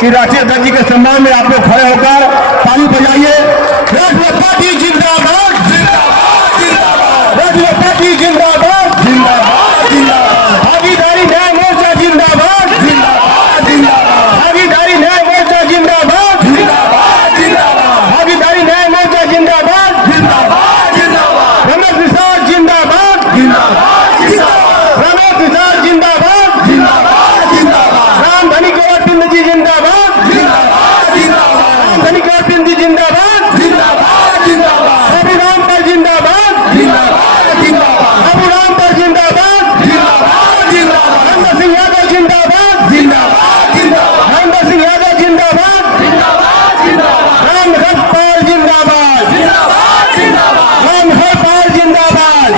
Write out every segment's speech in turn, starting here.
कि राष्ट्रीय अध्यक्ष जी के सम्मान में आप लोग खड़े होकर ताली बजाइए। राष्ट्रीय पार्टी जिंदाबाद, राष्ट्रीय पार्टी जिंदाबाद, भागीदारी न्याय मोर्चा जिंदाबाद, भागीदारी न्याय मोर्चा जिंदाबाद, भागीदारी न्याय मोर्चा जिंदाबाद, रमेश निषाद जिंदाबाद, रमेश निषाद जिंदाबाद, राम धनी केवल जी जिंदाबाद, राम धनी केवल जी जिंदाबाद, अभी राम पर जिंदाबाद, अबू राम पर जिंदाबाद, नंद सिंह यादव जिंदाबाद, नंद सिंह यादव जिंदाबाद, राम पाल जिंदाबाद, राम पाल जिंदाबाद,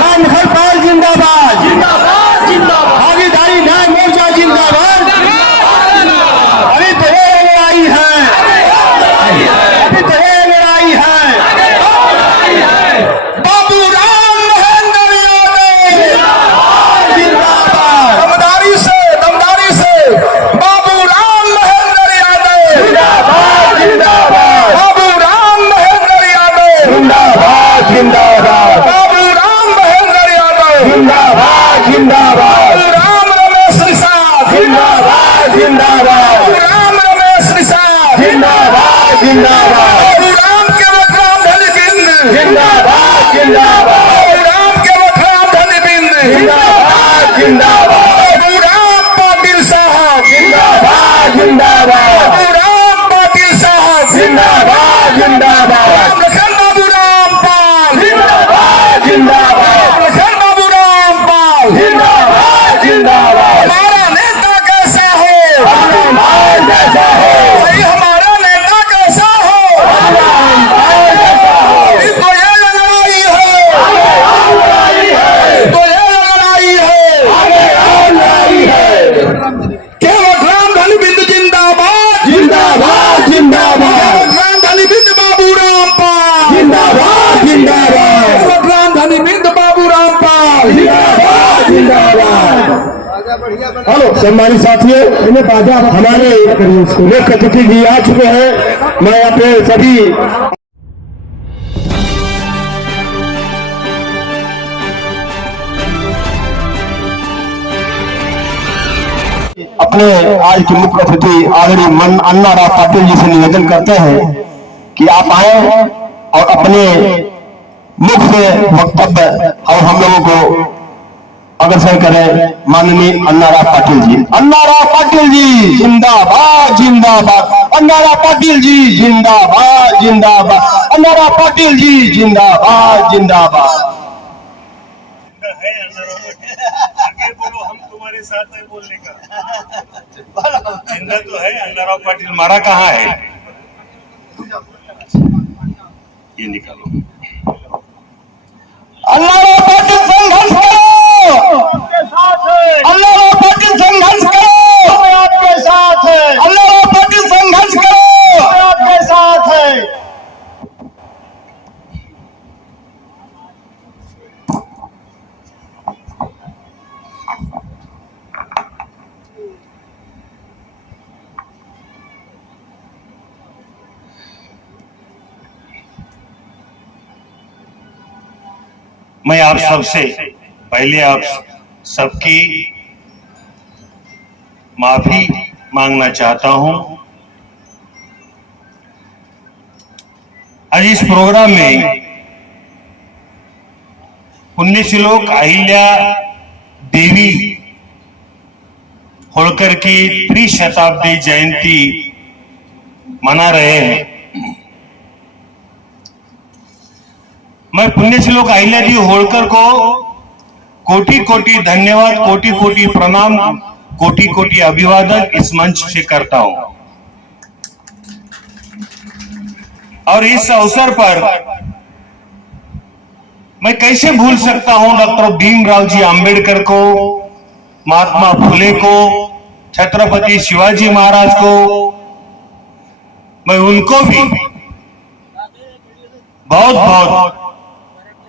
राम पाल जिंदाबाद, भागीदारी न्याय मोर्चा जिंदाबाद। अभी तो ये लड़ाई है, अभी तो ये लड़ाई है। बाबू राम महेंद्र यादव जिंदाबाद, दमदारी से बाबू राम महेंद्र यादव जिंदाबाद, बाबू राम महेंद्र यादव जिंदाबाद, बाबू राम महेंद्र यादव जिंदाबाद, राम रमेश निषाद जिंदाबाद, राम रमेश निषाद जिंदाबाद, राम केवल राम धनी बिंद जिंदाबाद, राम केवल राम धनी बिंद जिंदाबाद, राम पाटिल साहब जिंदाबाद, राम पाटिल साहब जिंदाबाद, लखन बाबू राम पाल जिंदाबाद, लखन बाबू राम पाल जिंदाबाद। हमारा नेता कैसा हो, भाई हमारा नेता कैसा हो, तो ये लड़ाई है, तो ये लड़ाई है। केवल राम धनी बिंद जिंदाबाद, केवल राम धनी बिंद बाबू राम पाल केवल राम धनी बिंद बाबू राम पाल हेलो सम्मानित साथियों, हमारे मुख्य अतिथि जी आ चुके हैं। मैं यहाँ पे सभी अपने आज के मुख्य अतिथि आदरणीय अन्ना राव पाटिल जी से निवेदन करते हैं कि आप आए और अपने मुख से वक्तव्य और हम लोगों को अग्रसर करें। माननीय अन्ना राव पाटिल जी, अन्ना राव पाटिल जी जिंदाबाद, अन्ना राव पाटिल जी जिंदाबाद, अन्ना राव पाटिल जी जिंदाबाद। आगे बोलो, हम तुम्हारे साथ है बोलने का। जिंदा तो है अन्ना राव पाटिल, मारा कहाँ है? ये निकालो। अण्णाराव पाटील संघर्ष करो, आपके साथ है, अण्णाराव पाटील संघर्ष करो, हम आपके साथ है, अण्णाराव पाटील संघर्ष करो, हम आपके साथ है। मैं आप सबसे पहले आप सबकी माफी मांगना चाहता हूं। आज इस प्रोग्राम में पुण्यश्लोक अहिल्या देवी होळकर की त्रिशताब्दी जयंती मना रहे हैं। मैं पुण्यश्लोक अहिल्यादेवी होळकर को कोटि कोटि धन्यवाद, कोटि कोटि प्रणाम, कोटि कोटि अभिवादन इस मंच से करता हूं। और इस अवसर पर मैं कैसे भूल सकता हूं डॉक्टर भीमराव जी आंबेडकर को, महात्मा फुले को, छत्रपति शिवाजी महाराज को। मैं उनको भी बहुत बहुत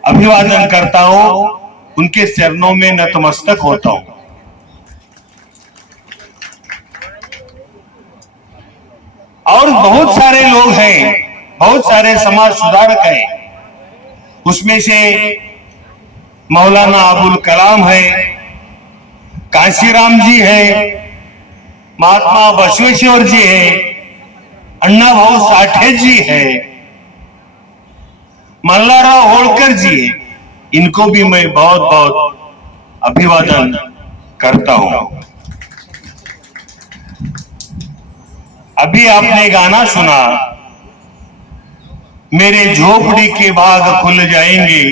अभिवादन करता हूं, उनके चरणों में नतमस्तक होता हूं। और बहुत सारे लोग हैं, बहुत सारे समाज सुधारक हैं, उसमें से मौलाना अबुल कलाम है, कांशीराम जी है, महात्मा बसवेश्वर जी है, अण्णा भाऊ साठे जी है, मल्हारराव होळकर जी है। इनको भी मैं बहुत बहुत अभिवादन करता हूं। अभी आपने गाना सुना, मेरे झोपड़ी के बाग खुल जाएंगे,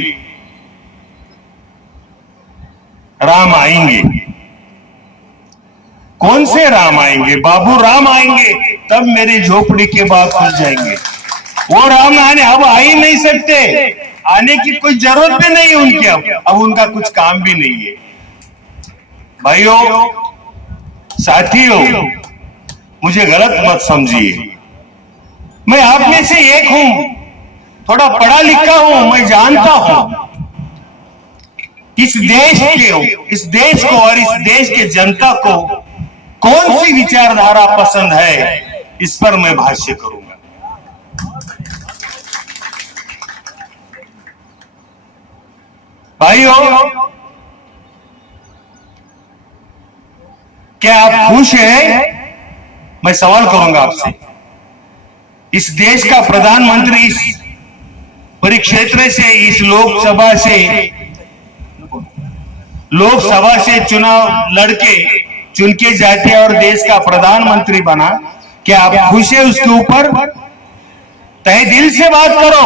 राम आएंगे। कौन से राम आएंगे? बाबू राम आएंगे तब मेरे झोपड़ी के बाग खुल जाएंगे। वो राम आने अब आ ही नहीं सकते, आने की कोई जरूरत भी नहीं उनकी। अब उनका कुछ काम भी नहीं है। भाइयों, साथियों, मुझे गलत मत समझिए। मैं आप में से एक हूं, थोड़ा पढ़ा लिखा हूं, मैं जानता हूं इस देश को और इस देश के जनता को कौन सी विचारधारा पसंद है, इस पर मैं भाष्य करूंगा। भाइयों, क्या आप खुश हैं? मैं सवाल करूंगा आपसे। इस देश का प्रधानमंत्री इस परिक्षेत्र से, इस लोकसभा से चुनाव लड़के चुन के जाते और देश का प्रधानमंत्री बना। क्या आप खुश हैं उसके ऊपर? तहे दिल से बात करो,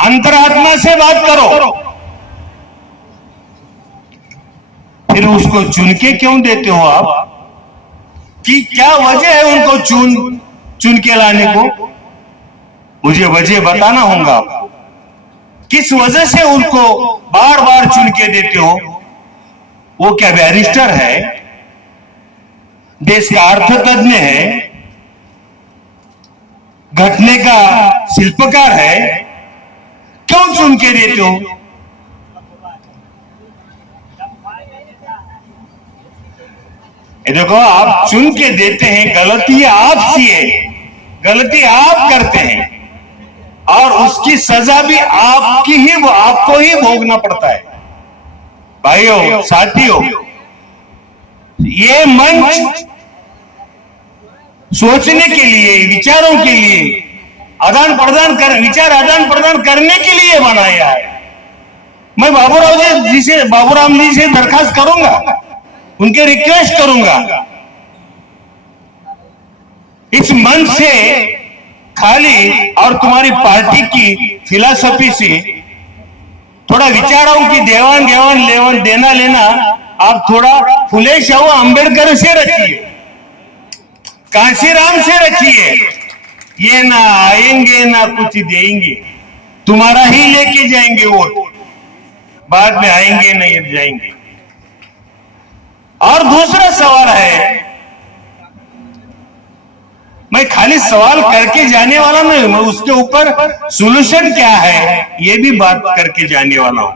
अंतरात्मा से बात करो। फिर उसको चुन के क्यों देते हो आप? कि क्या वजह है उनको चुन के लाने को? मुझे वजह बताना होगा आपको। किस वजह से उनको बार बार चुन के देते हो? वो क्या बैरिस्टर है? देश का अर्थतज्ञ है? घटने का शिल्पकार है? क्यों चुन के देते हो? ये देखो, आप चुन के देते हैं, गलती आपसी है, गलती आप करते हैं और उसकी सजा भी आपको ही भोगना पड़ता है। भाइयों, साथियों, ये मंच सोचने के लिए, विचारों के लिए, विचार आदान प्रदान करने के लिए बनाया है। मैं बाबूराम जी से दरखास्त करूंगा, उनके रिक्वेस्ट करूंगा, इस मंच से खाली और तुम्हारी पार्टी की फिलॉसफी से थोड़ा विचारों की देना लेना आप थोड़ा फुले शाहू अंबेडकर से रखिए, कांशीराम से रखिए। ये ना आएंगे ना कुछ देंगे। तुम्हारा ही लेके जाएंगे वोट, बाद में आएंगे नहीं जाएंगे। और दूसरा सवाल है, मैं खाली सवाल करके जाने वाला नहीं, मैं उसके ऊपर सॉल्यूशन क्या है ये भी बात करके जाने वाला हूं।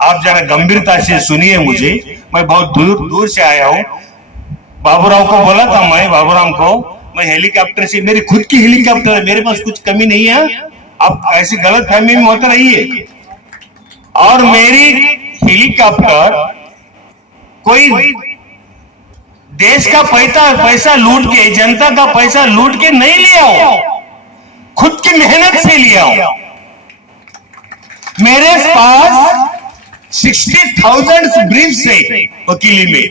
आप जरा गंभीरता से सुनिए मुझे, मैं बहुत दूर दूर से आया हूं। बाबूराव को बोला था मैं, बाबूराव को, मैं हेलीकॉप्टर से, मेरी खुद की हेलीकॉप्टर है, मेरे पास कुछ कमी नहीं है, आप ऐसी गलत फहमी में मत रहिए। और मेरी हेलीकॉप्टर कोई देश का पैसा लूट के, जनता का पैसा लूट के नहीं लिया हो, खुद की मेहनत से लिया हो। मेरे पास 60,000 ब्रीफ से वकीली में,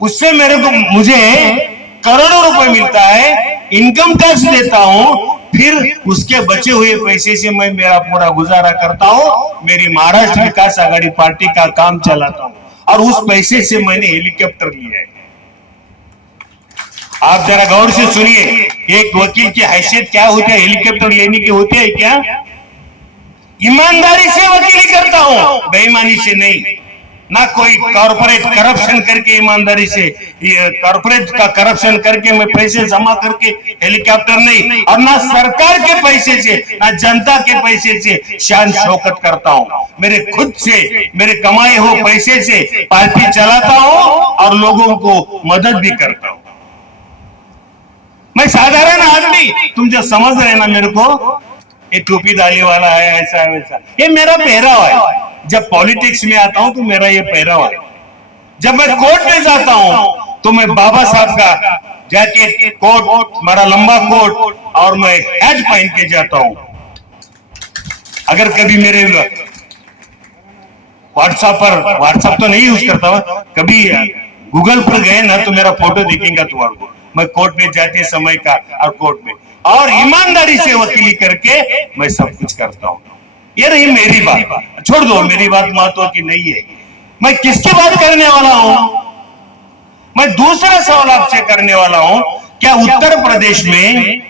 उससे मुझे करोड़ों रुपए मिलता है, इनकम टैक्स देता हूं, फिर उसके बचे हुए पैसे से मैं मेरा पूरा गुजारा करता हूं, मेरी महाराष्ट्र विकास आघाड़ी पार्टी का काम चलाता हूं, और उस पैसे से मैंने हेलीकॉप्टर लिया है। आप जरा गौर से सुनिए, एक वकील की हैसियत क्या होती है, हेलीकॉप्टर लेने की होती है क्या? ईमानदारी से वकीली करता हूं, बेईमानी से नहीं, ना कोई कॉर्पोरेट करप्शन करके, ईमानदारी से कॉर्पोरेट का करप्शन करके मैं पैसे जमा करके हेलीकॉप्टर नहीं, और ना सरकार के पैसे से, ना जनता के पैसे से शान शौकत करता हूं, मेरे खुद से, मेरे कमाए हुए पैसे से पार्टी चलाता हूं और लोगों को मदद भी करता हूं। मैं साधारण आदमी, तुम जो समझ रहे ना मेरे को, ये टोपी डाली वाला है, ऐसा है वैसा, ये मेरा पहरावा है। जब पॉलिटिक्स में आता हूं तो मेरा ये पहरावा है। जब मैं कोर्ट में जाता हूं तो मैं बाबा साहब का जैकेट, कोट, मेरा लंबा कोट, और मैं हैट पहन के जाता हूं। अगर कभी मेरे व्हाट्सएप तो नहीं यूज करता हूं, कभी गूगल पर गए ना तो मेरा फोटो दिखेगा तुम्हारे को, मैं कोर्ट में जाते समय का, और कोर्ट में, और ईमानदारी से वकीली करके मैं सब कुछ करता हूं। ये रही मेरी बात, छोड़ दो, मेरी बात महत्व की नहीं है। मैं किसकी बात करने वाला हूं? मैं दूसरा सवाल आपसे करने वाला हूं, क्या उत्तर प्रदेश में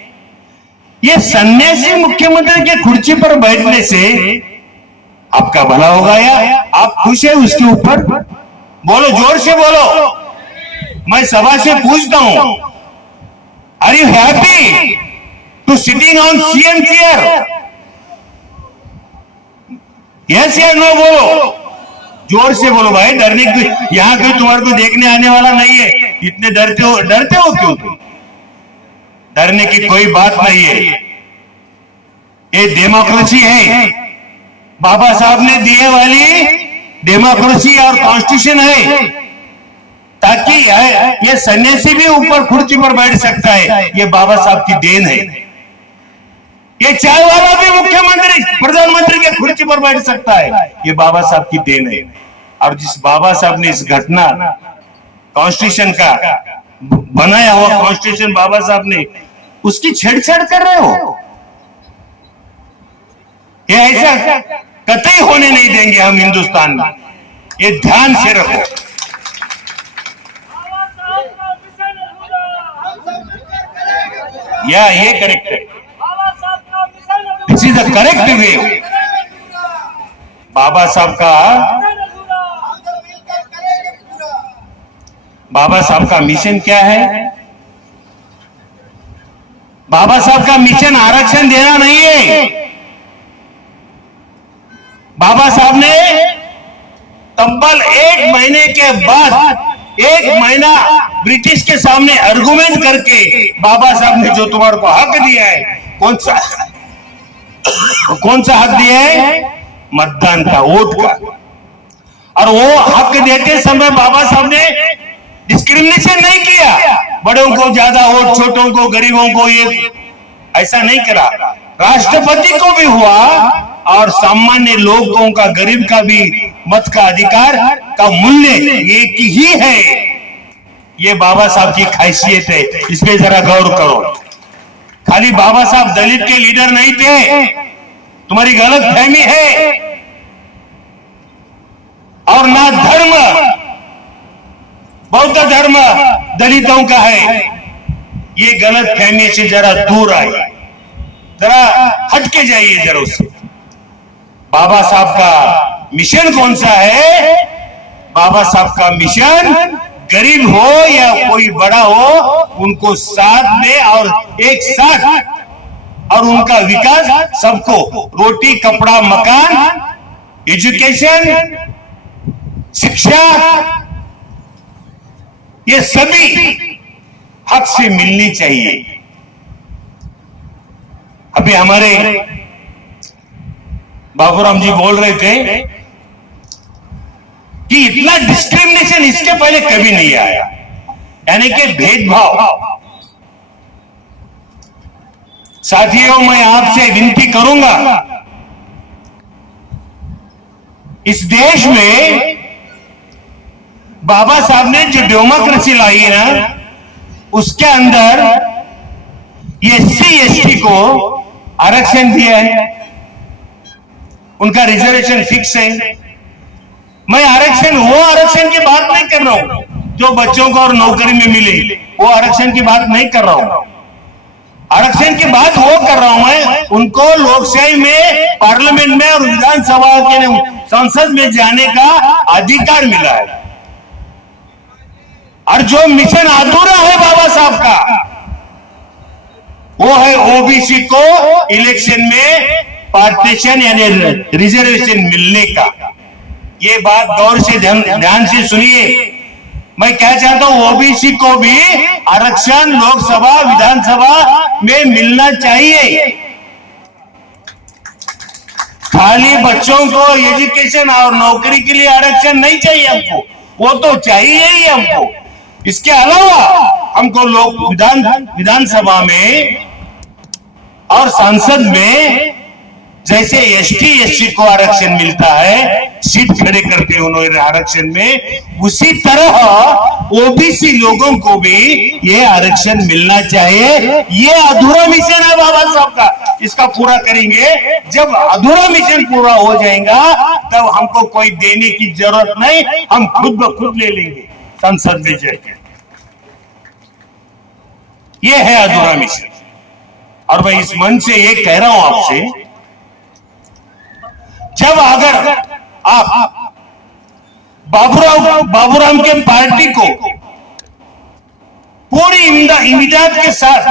ये सन्यासी मुख्यमंत्री के कुर्सी पर बैठने से आपका भला होगा या आप खुश है उसके ऊपर? बोलो, जोर से बोलो। मैं सभा से पूछता हूं, are you happy to sitting on CM chair? Yes या नो बोलो, जोर से बोलो भाई, डरने की, यहां कोई तुम्हारे को देखने आने वाला नहीं है, इतने डरते हो क्यों तुम? डरने की कोई बात नहीं है, ये डेमोक्रेसी है, बाबा साहब ने दिए वाली डेमोक्रेसी और कॉन्स्टिट्यूशन है, ताकि ये सन्यासी भी ऊपर कुर्सी पर बैठ सकता है, ये बाबा साहब की देन है। ये चाय वाला भी मुख्यमंत्री, प्रधानमंत्री के कुर्सी पर बैठ सकता है, ये बाबा साहब की देन है। और जिस बाबा साहब ने इस घटना, कॉन्स्टिट्यूशन का बनाया हुआ कॉन्स्टिट्यूशन बाबा साहब ने, उसकी छेड़छाड़ कर रहे हो, ये ऐसा कतई होने नहीं देंगे हम हिंदुस्तान में, ये ध्यान से रखो। या ये करेक्ट है, this is the correct way. Baba Saheb का मिशन क्या है? बाबा साहब का मिशन आरक्षण देना नहीं है। बाबा साहब ने तब्बल 1 महीने के बाद, 1 महीना ब्रिटिश के सामने आर्गुमेंट करके, बाबा साहब ने जो तुम्हारे को हक दिया है, कौन सा हक दिया है? मतदान का, वोट का। और वो हक देते समय बाबा साहब ने डिस्क्रिमिनेशन नहीं किया, बड़ों को ज्यादा वोट, छोटों को, गरीबों को, ये ऐसा नहीं करा। राष्ट्रपति को भी हुआ, और सामान्य लोगों का, गरीब का भी मत का अधिकार का मूल्य एक ही है। ये बाबा साहब की खासियत है, इस पे जरा गौर करो। खाली बाबा साहब दलित के लीडर नहीं थे, तुम्हारी गलत फहमी है। और ना धर्म, बौद्ध धर्म दलितों का है, ये गलत फहमी से जरा दूर आए। जरा हट के जाइए जरा उससे। बाबा साहब का मिशन कौन सा है? बाबा साहब का मिशन गरीब हो या कोई बड़ा हो, उनको साथ में और एक साथ, और उनका विकास सबको, रोटी कपड़ा मकान, एजुकेशन, शिक्षा, ये सभी हक से मिलनी चाहिए। अभी हमारे बाबूराम जी बोल रहे थे कि इतना डिस्क्रिमिनेशन इसके पहले कभी नहीं आया, यानी कि भेदभाव। साथियों, मैं आपसे विनती करूंगा, इस देश में बाबा साहब ने जो डेमोक्रेसी लाई है ना, उसके अंदर ये SC/ST को आरक्षण दिया है, उनका रिजर्वेशन फिक्स है। मैं वो आरक्षण की बात नहीं कर रहा हूं जो बच्चों को और नौकरी में मिले, वो आरक्षण की बात नहीं कर रहा हूं। आरक्षण की बात वो कर रहा हूं मैं, उनको लोकशाही में, पार्लियामेंट में और विधानसभा के संसद में जाने का अधिकार मिला है। और जो मिशन अधूरा है बाबा साहब का, वो है OBC को इलेक्शन में पार्टीशन यानी रिजर्वेशन मिलने का। ये बात गौर से ध्यान से सुनिए। मैं क्या चाहता हूं, OBC को भी आरक्षण लोकसभा विधानसभा में मिलना चाहिए। खाली बच्चों को एजुकेशन और नौकरी के लिए आरक्षण नहीं चाहिए हमको, वो तो चाहिए ही हमको। इसके अलावा हमको विधानसभा में और संसद में जैसे ST/SC को आरक्षण मिलता है, सीट खड़े करते हैं उन्होंने आरक्षण में, उसी तरह OBC लोगों को भी ये आरक्षण मिलना चाहिए। ये अधूरा मिशन है बाबा साहब का, इसका पूरा करेंगे। जब अधूरा मिशन पूरा हो जाएगा तब हमको कोई देने की जरूरत नहीं, हम खुद ब खुद ले लेंगे संसद में जाके। ये है अधूरा मिशन। और मैं इस मन से ये कह रहा हूं आपसे, जब अगर आप बाबूराम के पार्टी को पूरी इमदाद के साथ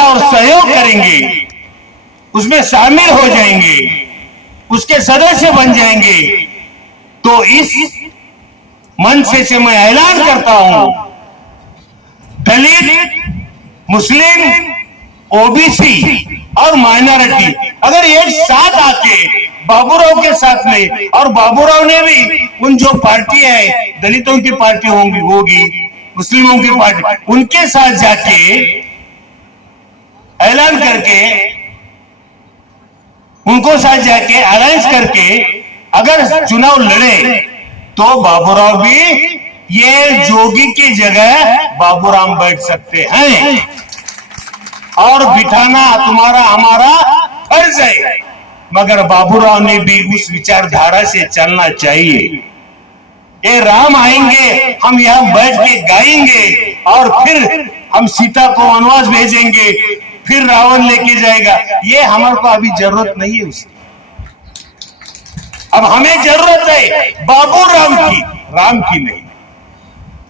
और सहयोग करेंगे, उसमें शामिल हो जाएंगे, उसके सदस्य बन जाएंगे, तो इस मंच से मैं ऐलान करता हूं, दलित, मुस्लिम, OBC और माइनॉरिटी अगर एक साथ आके बाबूराव के साथ में, और बाबूराव ने भी उन जो पार्टी है, दलितों की पार्टी होगी, मुस्लिमों की पार्टी, उनके साथ जाके ऐलान करके, उनको साथ जाके अलायंस करके अगर चुनाव लड़े, तो बाबूराव भी ये जोगी की जगह बाबूराम बैठ सकते हैं। और बिठाना तुम्हारा हमारा फर्ज है, मगर बाबूराव ने भी उस विचारधारा से चलना चाहिए। ये राम आएंगे, हम यहां बैठ के गाएंगे, और फिर हम सीता को वनवास भेजेंगे, फिर रावण लेके जाएगा, ये हमारे को अभी जरूरत नहीं है उसकी। अब हमें जरूरत है बाबूराम की, राम की नहीं।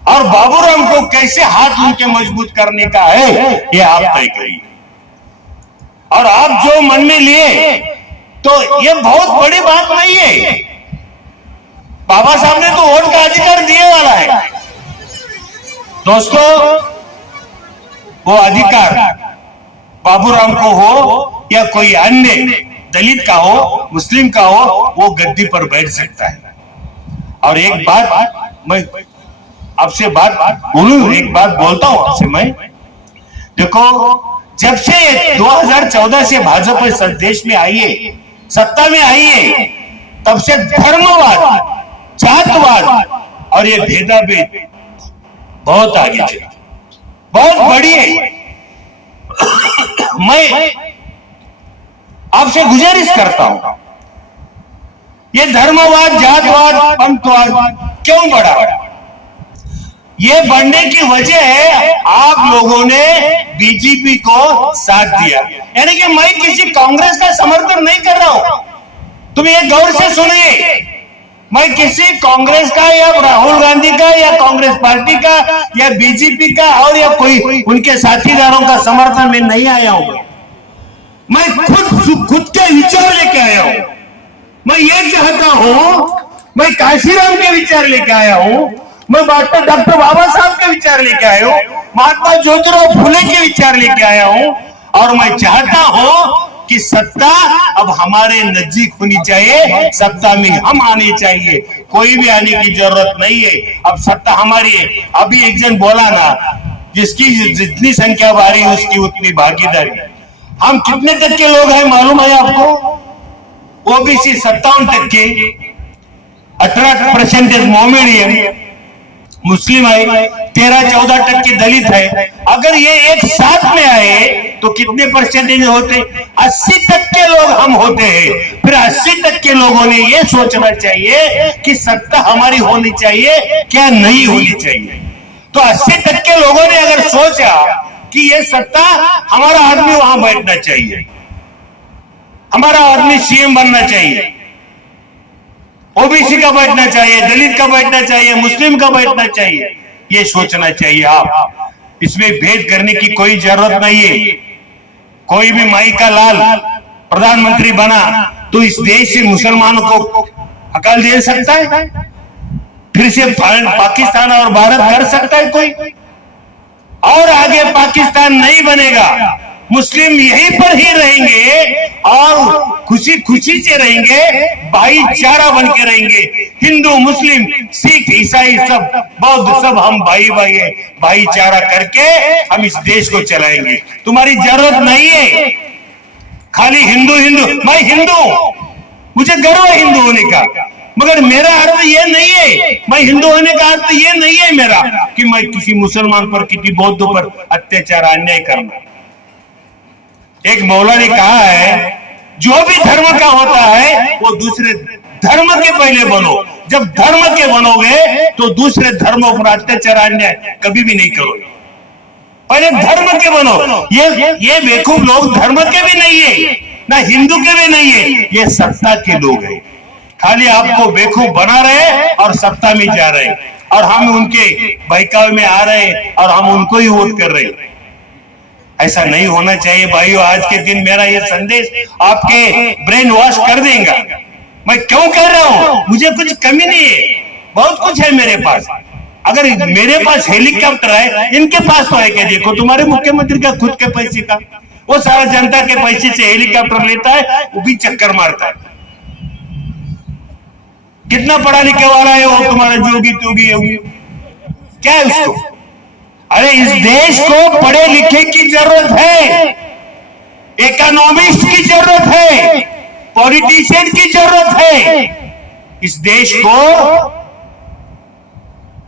और बाबूराम को कैसे हाथ उनके मजबूत करने का है, ये आप तय करिए। और आप जो मन में लिए, तो ये बहुत बड़ी बात नहीं है। बाबा साहब ने तो वोट का अधिकार दिए वाला है दोस्तों। वो अधिकार बाबूराम को हो या कोई अन्य दलित का हो, मुस्लिम का हो, वो गद्दी पर बैठ सकता है। और एक बात मैं आपसे बोलूं, एक बात बोलता हूं आपसे मैं, देखो, जब से 2014 से भाजपा देश में आई है, सत्ता में आई है, तब से धर्मवाद, जातवाद और ये भेदाभेद बहुत आगे चला, बहुत बड़ी है। मैं आपसे गुजारिश करता हूं, ये धर्मवाद, जातवाद, पंथवाद क्यों बढ़ा? ये बढ़ने की वजह है आप लोगों ने बीजेपी को साथ दिया। यानी कि मैं किसी कांग्रेस का समर्थन नहीं कर रहा हूं, तुम ये गौर से सुनिए। मैं किसी कांग्रेस का या राहुल गांधी का या कांग्रेस पार्टी का या बीजेपी का और या कोई उनके साथीदारों का समर्थन में नहीं आया हूं। मैं खुद के विचार लेके आया हूं। मैं ये चाहता हूं, मैं काशीराम के विचार लेके आया हूं, मैं डॉक्टर बाबा साहब के विचार लेके आया हूं, महात्मा ज्योतिराव फुले के विचार लेके आया हूं। और मैं चाहता हूं कि सत्ता अब हमारे नजदीक होनी चाहिए, सत्ता में हम आने चाहिए, कोई भी आने की जरूरत नहीं है। अब सत्ता हमारी है। अभी एक जन बोला ना, जिसकी जितनी संख्या बारी उसकी उतनी भागीदारी। हम कितने तक के लोग हैं मालूम है आपको? ओबीसी 57%, 18% मोमेडियन, मुस्लिम है, 13-14% दलित है। अगर ये एक साथ में आए तो कितने परसेंटेज होते? 80% लोग हम होते हैं। फिर 80% लोगों ने ये सोचना चाहिए कि सत्ता हमारी होनी चाहिए क्या नहीं होनी चाहिए। तो 80% लोगों ने अगर सोचा कि ये सत्ता हमारा आदमी वहां बैठना चाहिए, हमारा आदमी सीएम बनना चाहिए, ओबीसी का बैठना चाहिए, दलित का बैठना चाहिए, मुस्लिम का बैठना चाहिए, ये सोचना चाहिए। आप इसमें भेद करने की कोई जरूरत नहीं है। कोई भी माई का लाल प्रधानमंत्री बना तो इस देश से मुसलमानों को हकल दे सकता है? फिर से पाकिस्तान और भारत कर सकता है कोई? और आगे पाकिस्तान नहीं बनेगा, मुस्लिम यहीं पर ही रहेंगे और खुशी खुशी से रहेंगे, भाईचारा बन के रहेंगे। हिंदू, मुस्लिम, सिख, ईसाई, सब बौद्ध, सब हम भाई भाई है। भाईचारा करके हम इस देश को चलाएंगे। तुम्हारी जरूरत नहीं है खाली हिंदू हिंदू। मैं हिंदू, मुझे गर्व है हिंदू होने का, मगर मेरा अर्थ ये नहीं है, मैं हिंदू होने का अर्थ ये नहीं है मेरा कि मैं किसी मुसलमान पर, किसी बौद्धों पर अत्याचार अन्याय करना। एक मौला ने कहा है, जो भी धर्म का होता है वो दूसरे धर्म के पहले बनो। जब धर्म के बनोगे तो दूसरे धर्मों पर अत्याचार अन्याय कभी भी नहीं करोगे। पहले धर्म के बनो। ये बेवकूफ लोग धर्म के भी नहीं है, ना हिंदू के भी नहीं है, ये सत्ता के लोग हैं। खाली आपको बेवकूफ बना रहे और सत्ता में जा रहे, और हम उनके बहकावे में आ रहे और हम उनको ही वोट कर रहे। ऐसा नहीं होना चाहिए भाइयों। आज के दिन मेरा ये संदेश आपके ब्रेन वॉश कर देगा। मैं क्यों कर रहा हूं? मुझे कुछ कमी नहीं है, बहुत कुछ है मेरे पास। अगर मेरे पास हेलीकॉप्टर है, इनके पास तो है क्या? देखो तुम्हारे मुख्यमंत्री का खुद के पैसे का, वो सारा जनता के पैसे से हेलीकॉप्टर लेता है, वो भी चक्कर मारता है। कितना पढ़ा लिखा वाला है वो तुम्हारा जोगी तोगी होगी, क्या है उसको? अरे इस देश को पढ़े लिखे की जरूरत है, इकोनॉमिस्ट की जरूरत है, पॉलिटिशियन की जरूरत है। इस देश को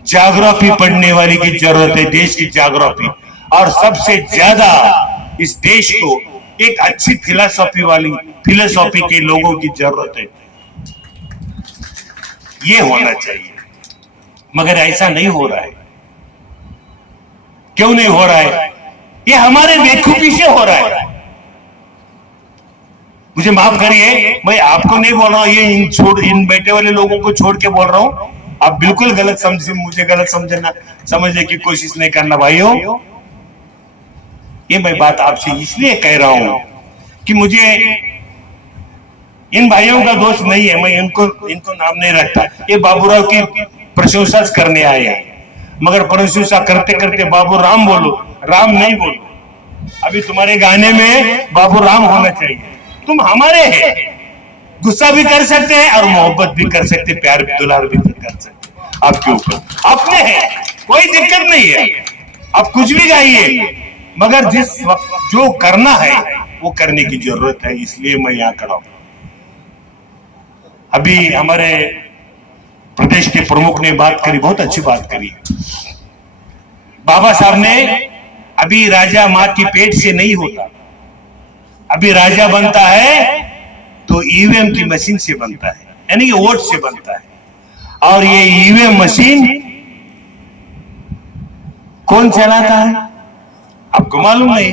ज्योग्राफी पढ़ने वाली की जरूरत है, देश की ज्योग्राफी। और सबसे ज्यादा इस देश को एक अच्छी फिलोसॉफी के लोगों की जरूरत है। ये होना चाहिए, मगर ऐसा नहीं हो रहा है। क्यों नहीं हो रहा है? ये हमारे बेवकूफी से हो रहा है। मुझे माफ करिए, मैं आपको नहीं बोल रहा हूं, ये इन बैठे वाले लोगों को छोड़ के बोल रहा हूं। आप बिल्कुल गलत मुझे गलत समझने की कोशिश नहीं करना भाइयों। ये मैं बात आपसे इसलिए कह रहा हूं कि मुझे इन भाइयों का दोष नहीं है, मैं इनको नाम नहीं रखता। ये बाबूराव की प्रशंसा करने आए हैं, मगर प्रशंसा करते करते बाबू राम बोलो, राम नहीं बोलो। अभी तुम्हारे गाने में बाबू राम होना चाहिए। तुम हमारे हैं, गुस्सा भी कर सकते हैं और मोहब्बत भी कर सकते, प्यार भी दुलार भी कर सकते, आपके ऊपर अपने हैं, कोई दिक्कत नहीं है। आप कुछ भी गाइए, मगर जिस वक्त जो करना है वो करने की जरूरत है, इसलिए मैं यहाँ खड़ा हूं। अभी हमारे प्रदेश के प्रमुख ने बात करी, बहुत अच्छी बात करी। बाबा साहब ने अभी राजा मां की पेट से नहीं होता, अभी राजा बनता है तो ईवीएम की मशीन से बनता है, यानी कि वोट से बनता है। और ये ईवीएम मशीन कौन चलाता है आपको मालूम नहीं।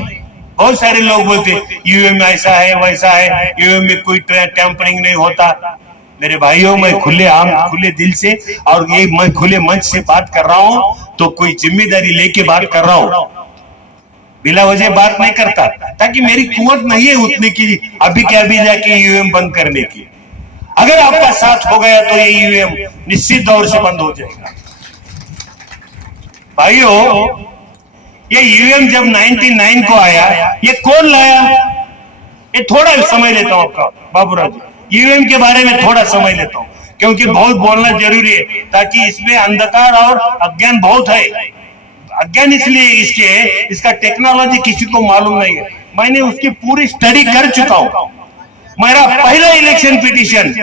बहुत सारे लोग बोलते ईवीएम ऐसा है वैसा है, ईवीएम में कोई टैंपरिंग नहीं होता। मेरे भाइयों, मैं खुले दिल से और ये मैं खुले मंच से बात कर रहा हूं, तो कोई जिम्मेदारी लेके बात कर रहा हूं, बिला वजह बात नहीं करता, ताकि मेरी कुवत नहीं है उतने की अभी के अभी जाके ईवीएम बंद करने की। अगर आपका साथ हो गया तो ये ईवीएम निश्चित तौर से बंद हो जाएगा। भाइयों, ये ईवीएम जब 99 को आया, ये कौन लाया? ये थोड़ा समय लेता हूं आपका बाबूराव जी, ईवीएम के बारे में थोड़ा समय लेता हूं, क्योंकि बहुत बोलना जरूरी है, ताकि इसमें अंधकार और अज्ञान बहुत है। अज्ञान इसलिए इसका टेक्नोलॉजी किसी को मालूम नहीं है। मैंने उसकी पूरी स्टडी कर चुका हूं। मेरा पहला इलेक्शन पिटीशन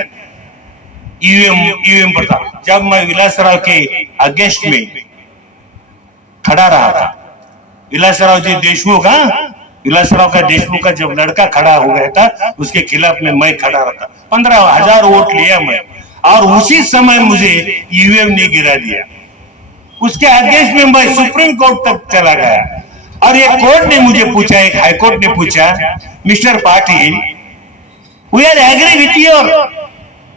ईवीएम पर था, जब मैं विलासराव के अगेंस्ट में खड़ा रहा था। विलासराव जी देशमुख, विलासराव का जब लड़का खड़ा हो गया था, उसके खिलाफ में मैं खड़ा रहा। 15,000 वोट लिया मैं, और उसी समय मुझे ईवीएम ने गिरा दिया। उसके अगेंस्ट में मैं सुप्रीम कोर्ट तक चला गया, और ये कोर्ट ने मुझे पूछा, एक हाई कोर्ट ने पूछा, mister Patil, we are agree with your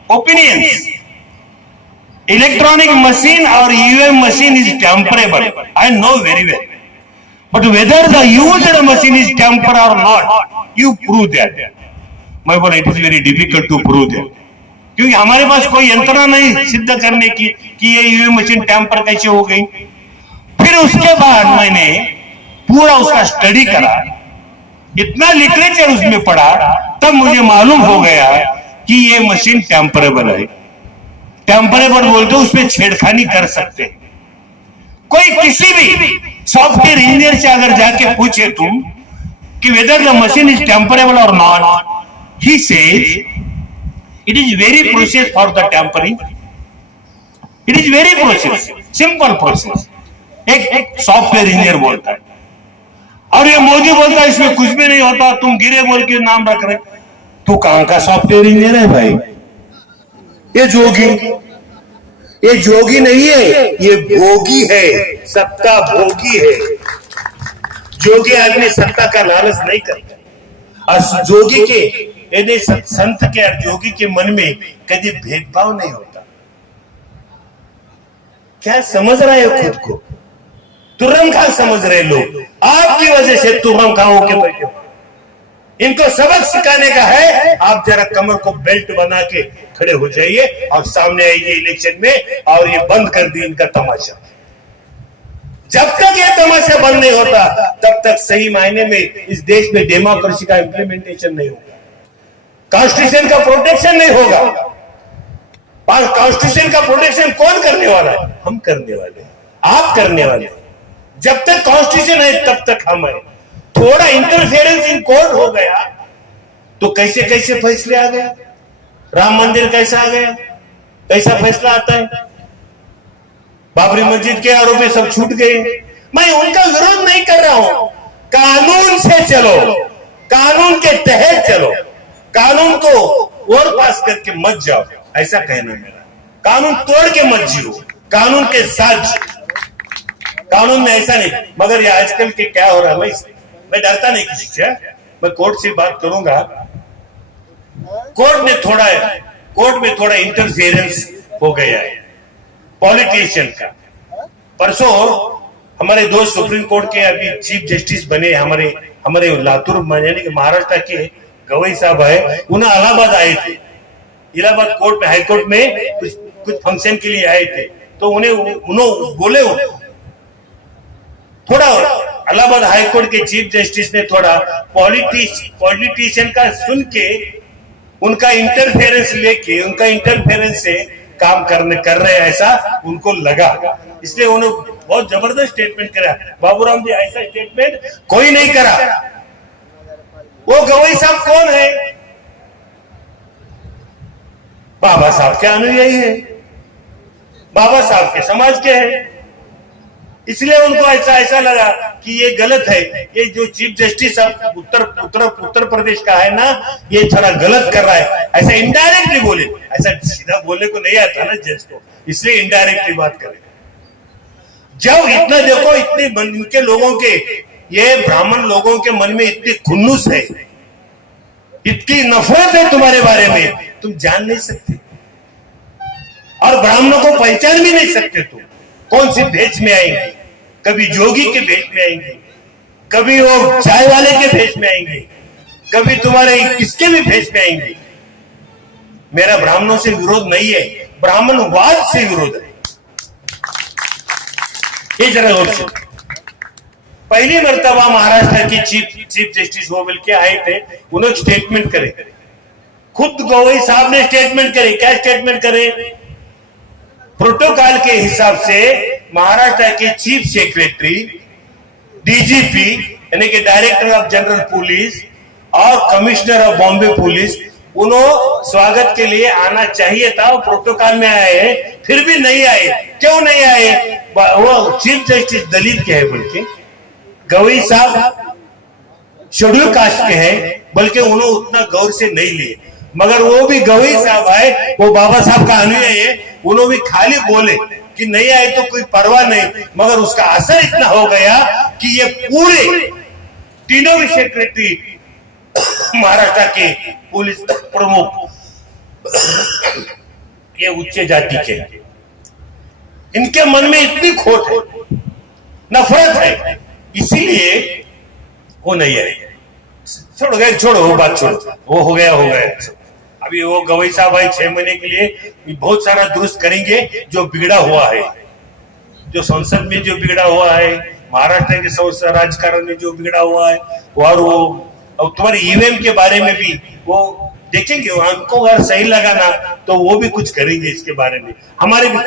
opinions, electronic machine और EVM machine is tamperable, I know very well, but whether the used machine is tamper or not, you prove that. मैं बोला it is very difficult to prove that, क्योंकि हमारे पास कोई यंत्रणा नहीं सिद्ध करने की कि ये ईवीएम मशीन टैंपर कैसे हो गई। फिर उसके बाद मैंने पूरा उसका स्टडी करा, इतना लिटरेचर उसमें पढ़ा, तब मुझे मालूम हो गया कि ये मशीन टेम्परेबल है। टेम्परेबल बोलते उसमें छेड़खानी कर सकते हैं। कोई किसी भी सॉफ्टवेयर इंजीनियर से अगर जाके पूछे तुम कि whether the machine is tamperable और not, he says it is very process for the tampering, it is very process, simple process, एक सॉफ्टवेयर इंजीनियर बोलता है। और ये मोदी बोलता है इसमें कुछ भी नहीं होता, तुम गिरे बोल के नाम रख रहे। तू कहां का सॉफ्टवेयर इंजीनियर है भाई? ये जोगी नहीं है, ये भोगी है, सत्ता भोगी है। जोगी आदमी सत्ता का लालच नहीं करता, और जोगी के संत के और जोगी के मन में कभी भेदभाव नहीं होता। क्या समझ रहे हो खुद को? तुर्रम खां समझ रहे लोग, आपकी वजह से तुर्रम खां होके बैठे हो। इनको सबक सिखाने का है। आप जरा कमर को बेल्ट बना के खड़े हो जाइए और सामने आइए इलेक्शन में, और ये बंद कर दी इनका तमाशा। जब तक ये तमाशा बंद नहीं होता, तब तक सही मायने में इस देश में डेमोक्रेसी का इंप्लीमेंटेशन नहीं होगा, कॉन्स्टिट्यूशन का प्रोटेक्शन नहीं होगा। कॉन्स्टिट्यूशन का प्रोटेक्शन कौन करने वाला है? हम करने वाले, आप करने वाले। जब तक कॉन्स्टिट्यूशन है तब तक हम है। थोड़ा इंटरफेरेंस इन कोर्ट हो गया तो कैसे कैसे फैसले आ गए। राम मंदिर कैसा आ गया, कैसा फैसला आता है। बाबरी मस्जिद के आरोपी सब छूट गए। मैं उनका विरोध नहीं कर रहा हूं, कानून से चलो, कानून के तहत चलो, कानून को और पास करके मत जाओ, ऐसा कहना मेरा। कानून तोड़ के मत जियो, कानून के साथ जियो। कानून में ऐसा नहीं। मगर ये आजकल के क्या हो रहा है, मैं डरता नहीं किसी से, मैं कोर्ट से बात करूंगा। कोर्ट में थोड़ा इंटरफेरेंस हो गया है पॉलिटिशियन का। परसों हमारे दोस्त सुप्रीम कोर्ट के अभी चीफ जस्टिस बने, हमारे लातूर यानी कि महाराष्ट्र के गवई साहब है, उन्हें इलाहाबाद आए थे। इलाहाबाद कोर्ट में, हाई कोर्ट में कुछ फंक्शन के लिए आए थे, तो उन्होंने बोले थोड़ा इलाहाबाद हाई कोर्ट के चीफ जस्टिस ने थोड़ा पॉलिटिशियन का सुन के उनका इंटरफेरेंस लेके, उनका इंटरफेरेंस से काम कर रहे हैं ऐसा उनको लगा, इसलिए उन्होंने बहुत जबरदस्त स्टेटमेंट करा। बाबूराम जी ऐसा स्टेटमेंट कोई नहीं करा। वो गवई साहब कौन है? बाबा साहब के अनुयायी है, बाबा साहब के समाज के हैं, इसलिए उनको ऐसा लगा कि ये गलत है। ये जो चीफ जस्टिस उत्तर प्रदेश का है ना, ये थोड़ा गलत कर रहा है, ऐसा इनडायरेक्टली बोले। ऐसा सीधा बोलने को नहीं आता ना जज को, इसलिए इनडायरेक्टली बात करें। जब इतना देखो, इतने इनके लोगों के, ये ब्राह्मण लोगों के मन में इतनी खुन्नूस है, इतनी नफरत है तुम्हारे बारे में, तुम जान नहीं सकते और ब्राह्मणों को पहचान भी नहीं सकते। तुम कौन सी भेष में आएंगे, कभी जोगी के भेष में आएंगे, कभी वो चाय वाले के भेष में आएंगे, कभी तुम्हारे किसके भी भेष में आएंगे। मेरा ब्राह्मणों से विरोध नहीं है, ब्राह्मणवाद से विरोध है। ये जरा गौर से, पहली मर्तबा महाराष्ट्र की चीफ जस्टिस वो मिलके आए थे, उन्होंने स्टेटमेंट करे, खुद गवई साहब ने स्टेटमेंट करे। क्या स्टेटमेंट करे? प्रोटोकॉल के हिसाब से महाराष्ट्र के चीफ सेक्रेटरी, डीजीपी यानी कि डायरेक्टर ऑफ जनरल पुलिस और कमिश्नर ऑफ बॉम्बे पुलिस, उन्होंने स्वागत के लिए आना चाहिए था, वो प्रोटोकॉल में आए हैं, फिर भी नहीं आए। क्यों नहीं आए? वो चीफ जस्टिस दलित के हैं, बल्कि गवई साहब शेड्यूल कास्ट के हैं, बल्कि उन्होंने उतना गौर से नहीं लिए। मगर वो भी गवई साहब आए, वो बाबा साहब का अनुयायी है, उन्होंने भी खाली बोले कि नहीं आए तो कोई परवाह नहीं, मगर उसका असर इतना हो गया कि ये पूरे तीनों भी सेक्रेटरी महाराष्ट्र के पुलिस प्रमुख ये उच्च जाति के, इनके मन में इतनी खोट है, नफरत है, इसीलिए वो नहीं आए। छोड़ो गए, छोड़ो वो बात, छोड़ो, वो हो गया हो गया। अभी वो गवई साहब आए 6 महीने के लिए, बहुत सारा दुरुस्त करेंगे जो बिगड़ा हुआ है, जो संसद में जो बिगड़ा हुआ है, महाराष्ट्र के राजकारण में जो बिगड़ा हुआ है, और वो तुम्हारे ईवीएम के बारे में भी वो देखेंगे, उनको अगर सही लगा ना तो वो भी कुछ करेंगे इसके बारे में। हमारे भी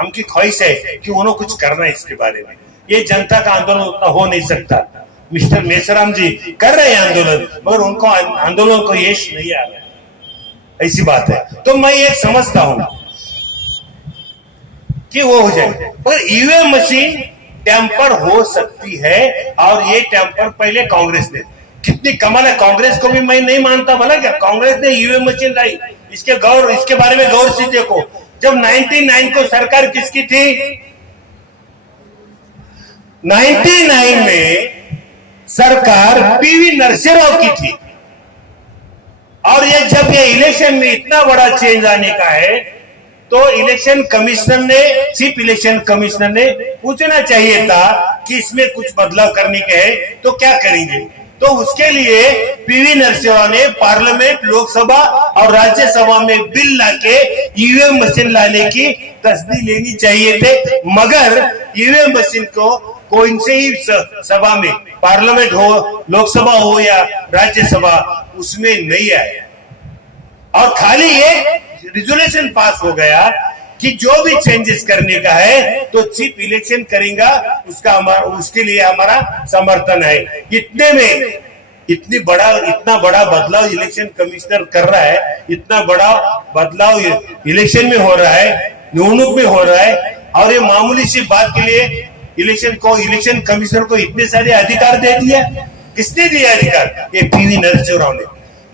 हमकी ख्वाहिश है कि उन्होंने कुछ करना है इसके बारे में। ये जनता का आंदोलन उतना हो नहीं सकता। मिस्टर मेसराम जी कर रहे हैं आंदोलन, मगर उनको आंदोलन को यश नहीं आ रहा, ऐसी बात है। तो मैं ये समझता हूं कि वो हो जाए, मगर ईवीएम मशीन टेम्पर हो सकती है, और ये टेम्पर पहले कांग्रेस ने, कितनी कमाल है, कांग्रेस को भी मैं नहीं मानता, भला क्या कांग्रेस ने ईवीएम मशीन लाई, इसके बारे में गौर से देखो। जब 99 को सरकार किसकी थी? 99 में सरकार पीवी नरसिंह राव की थी, और ये जब ये इलेक्शन में इतना बड़ा चेंज आने का है, तो इलेक्शन कमिश्नर ने, चीफ इलेक्शन कमिश्नर ने पूछना चाहिए था कि इसमें कुछ बदलाव करने के है तो क्या करेंगे। तो उसके लिए पीवी नरसिंह राव ने पार्लियामेंट, लोकसभा और राज्यसभा में बिल लाके ईवीएम मशीन लाने की तस्दीक लेनी चाहिए थे, मगर ईवीएम मशीन को कोई से ही सभा में, पार्लियामेंट हो, लोकसभा हो या राज्यसभा, उसमें नहीं आए, और खाली ये रिजोल्यूशन पास हो गया कि जो भी चेंजेस करने का है तो चीफ इलेक्शन करेगा, उसके लिए हमारा समर्थन है। इतने में इतना बड़ा बदलाव इलेक्शन कमिश्नर कर रहा है, इतना बड़ा बदलाव इलेक्शन में हो रहा है, निवडणूक में हो रहा है, और ये मामूली सी बात के लिए इलेक्शन कमिश्नर को इतने सारे अधिकार दे दिया। किसने दिया अधिकार? ये पीवी नरसिंह राव ने।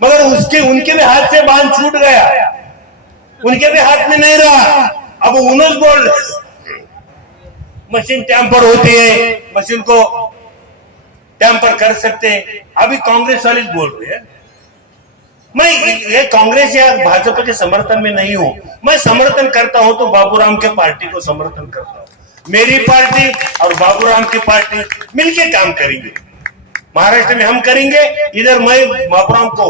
मगर उनके भी हाथ से बांध छूट गया, उनके भी हाथ में नहीं रहा। अब उन्होंने बोल मशीन टैंपर होती है, मशीन को टैंपर कर सकते हैं। अभी कांग्रेस वाले बोल रहे हैं। मैं ये कांग्रेस या भाजपा के समर्थन में नहीं हूं, मैं समर्थन करता हूं तो बाबूराम के पार्टी को समर्थन करता हूं। मेरी पार्टी और बाबूराम की पार्टी मिलके काम करेंगे, महाराष्ट्र में हम करेंगे, इधर मैं बाबूराम को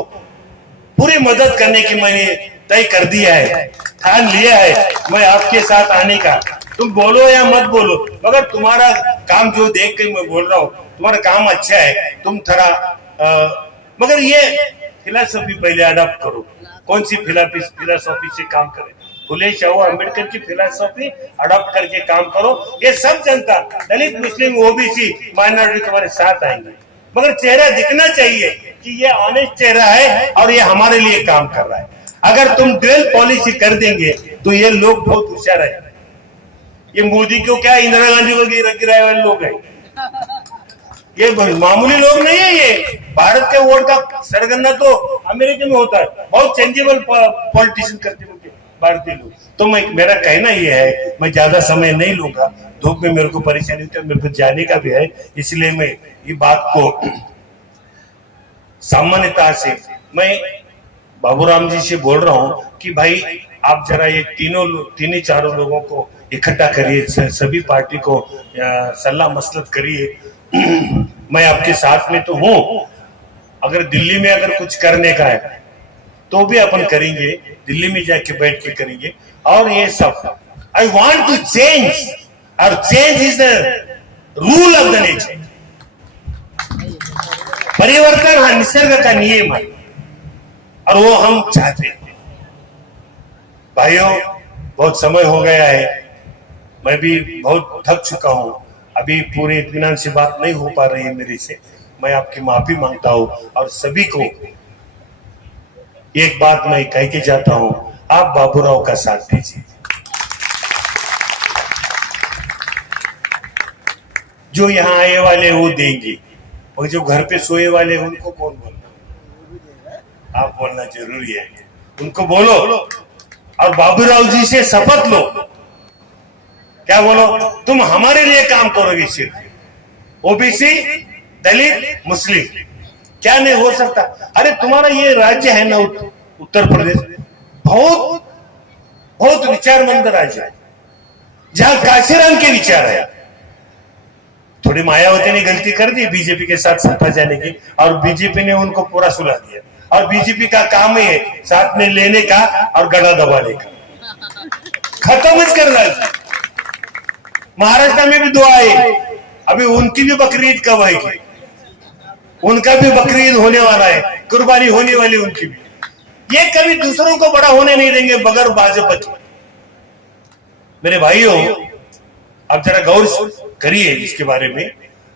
पूरी मदद करने की मैंने तय कर दिया है, ठान लिया है मैं आपके साथ आने का। तुम बोलो या मत बोलो, मगर तुम्हारा काम जो देख के मैं बोल रहा हूँ, तुम्हारा काम अच्छा है, तुम थोड़ा मगर ये फिलॉसफी पहले अडॉप्ट करो। कौन सी फिलॉसफी से काम करें? फुले शाहू अम्बेडकर की फिलॉसफी अडॉप्ट करके काम करो। ये सब जनता, दलित, मुस्लिम, ओबीसी, माइनॉरिटी तुम्हारे साथ आएंगे, मगर चेहरा दिखना चाहिए कि ये ऑनेस्ट चेहरा है और ये हमारे लिए काम कर रहा है। अगर तुम ड्यूअल पॉलिसी कर देंगे तो ये लोग बहुत होशियार है। ये मोदी को क्या, इंदिरा गांधी को गिराए वाले लोग हैं, ये मामूली लोग नहीं है। ये भारत के वोट का सरगना तो अमेरिका में होता है, बहुत चेंजेबल पॉलिटिशियन करते होंगे। भारतीय लोग। तो मेरा कहना ये है, मैं ज्यादा समय नहीं लूंगा, धूप में मेरे को परेशानी होती है, मेरे को जाने का भी है, इसलिए मैं ये बात को सामान्यता से मैं बाबूराम जी से बोल रहा हूं कि भाई आप जरा ये तीन ही चारों लोगों को इकट्ठा करिए, सभी पार्टी को सलाह मसलत करिए। मैं आपके साथ में तो हूं, अगर दिल्ली में अगर कुछ करने का है तो भी अपन करेंगे, दिल्ली में जाके बैठ के करेंगे। और ये सब आई वॉन्ट टू चेंज, और change is the rule of the nature. परिवर्तन हाँ निसर्ग का नियम है, और वो हम चाहते हैं। भाइयों, बहुत समय हो गया है, मैं भी बहुत थक चुका हूं, अभी पूरे इत्मीनान से बात नहीं हो पा रही है मेरे से, मैं आपकी माफी मांगता हूं। और सभी को एक बात मैं कह के जाता हूं, आप बाबूराव का साथ दीजिए। जो यहाँ आए वाले वो देंगे, और जो घर पे सोए वाले उनको कौन बोलना? आप बोलना जरूरी है, उनको बोलो। और बाबूराव जी से शपथ लो, क्या बोलो? तुम हमारे लिए काम करोगे, सिर्फ ओबीसी, दलित, मुस्लिम, क्या नहीं हो सकता? अरे तुम्हारा ये राज्य है ना उत्तर प्रदेश, बहुत बहुत विचारमंद राज्य है, जहां काशीराम के विचार है। थोड़ी मायावती ने गलती कर दी बीजेपी के साथ सत्ता जाने की, और बीजेपी ने उनको पूरा सुला दिया। और बीजेपी का काम है साथ में लेने का और गला दबाने का, खत्म कर रहा। महाराष्ट्र में भी दुआ है, अभी उनकी भी बकरीद कब आएगी? उनका भी बकरीद होने वाला है, कुर्बानी होने वाली उनकी भी। ये कभी दूसरों को बड़ा होने नहीं देंगे बगैर भाजपा के। मेरे भाइयों, आप जरा गौर करिए इसके बारे में,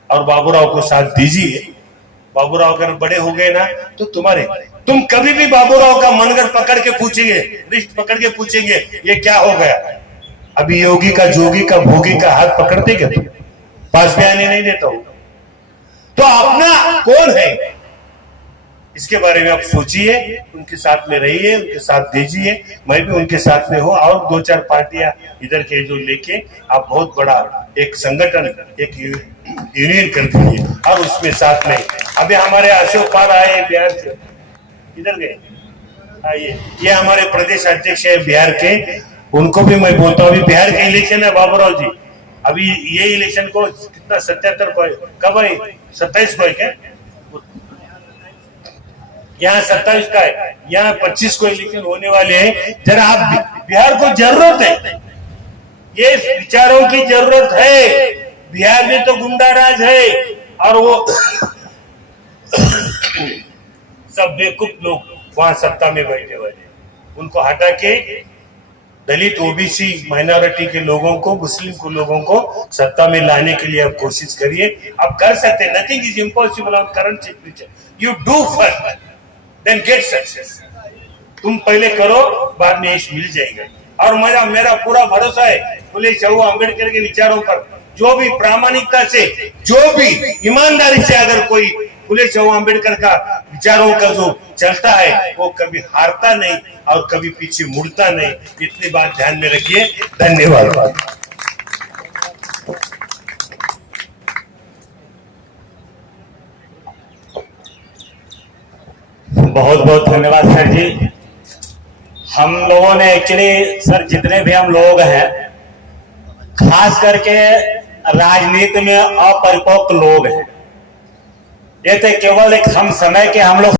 और बाबूराव को साथ दीजिए। बाबूराव अगर बड़े हो गए ना तो तुम कभी भी बाबूराव का मनगर पकड़ के पूछेंगे, रिश्त पकड़ के पूछेंगे ये क्या हो गया। अभी योगी का, जोगी का, भोगी का हाथ पकड़ते क्या तुम? पास में आने नहीं देता हूं। तो अपना कौन है, इसके बारे में आप सोचिए, उनके साथ में रहिए, उनके साथ दीजिए। मैं भी उनके साथ में हूं, और 2-4 पार्टियां इधर के जो लेके आप बहुत बड़ा एक संगठन, एक यूनियन कर दीजिए, और उसमें साथ में अभी हमारे अशोक पाल आए बिहार से, इधर गए, आइए, ये हमारे प्रदेश अध्यक्ष है बिहार के, उनको भी मैं बोलता हूँ। अभी बिहार के इलेक्शन है बाबूराव जी, अभी ये इलेक्शन को कितना 77 को कब है? 27 को है क्या? यहाँ 27 का है, यहाँ 25 को इलेक्शन होने वाले हैं। जरा आप, बिहार को जरूरत है, ये विचारों की जरूरत है। बिहार में तो गुंडा राज है, और वो सब बेवकूफ लोग वहां सत्ता में बैठे हुए हैं, उनको हटा के दलित, ओबीसी, माइनॉरिटी के लोगों को, मुस्लिम को लोगों को सत्ता में लाने के लिए आप कोशिश करिए। आप कर सकते हैं, nothing is impossible on current situation. You do first then get success. तुम पहले करो, बाद में यश मिल जाएगा। और मेरा पूरा भरोसा है फुले शाहू अम्बेडकर के विचारों पर, जो भी प्रामाणिकता से, जो भी ईमानदारी से अगर कोई फुले शाहू अम्बेडकर का विचारों का जो चलता है, वो कभी हारता नहीं और कभी पीछे मुड़ता नहीं। इतनी बात ध्यान में रखिए। धन्यवाद। बहुत बहुत धन्यवाद सर जी। हम लोगों ने एक्चुअली सर, जितने भी हम लोग हैं, खास करके राजनीति में अपरिपक्व लोग हैं, ये तो केवल एक हम समय के हम लोग